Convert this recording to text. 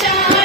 shine.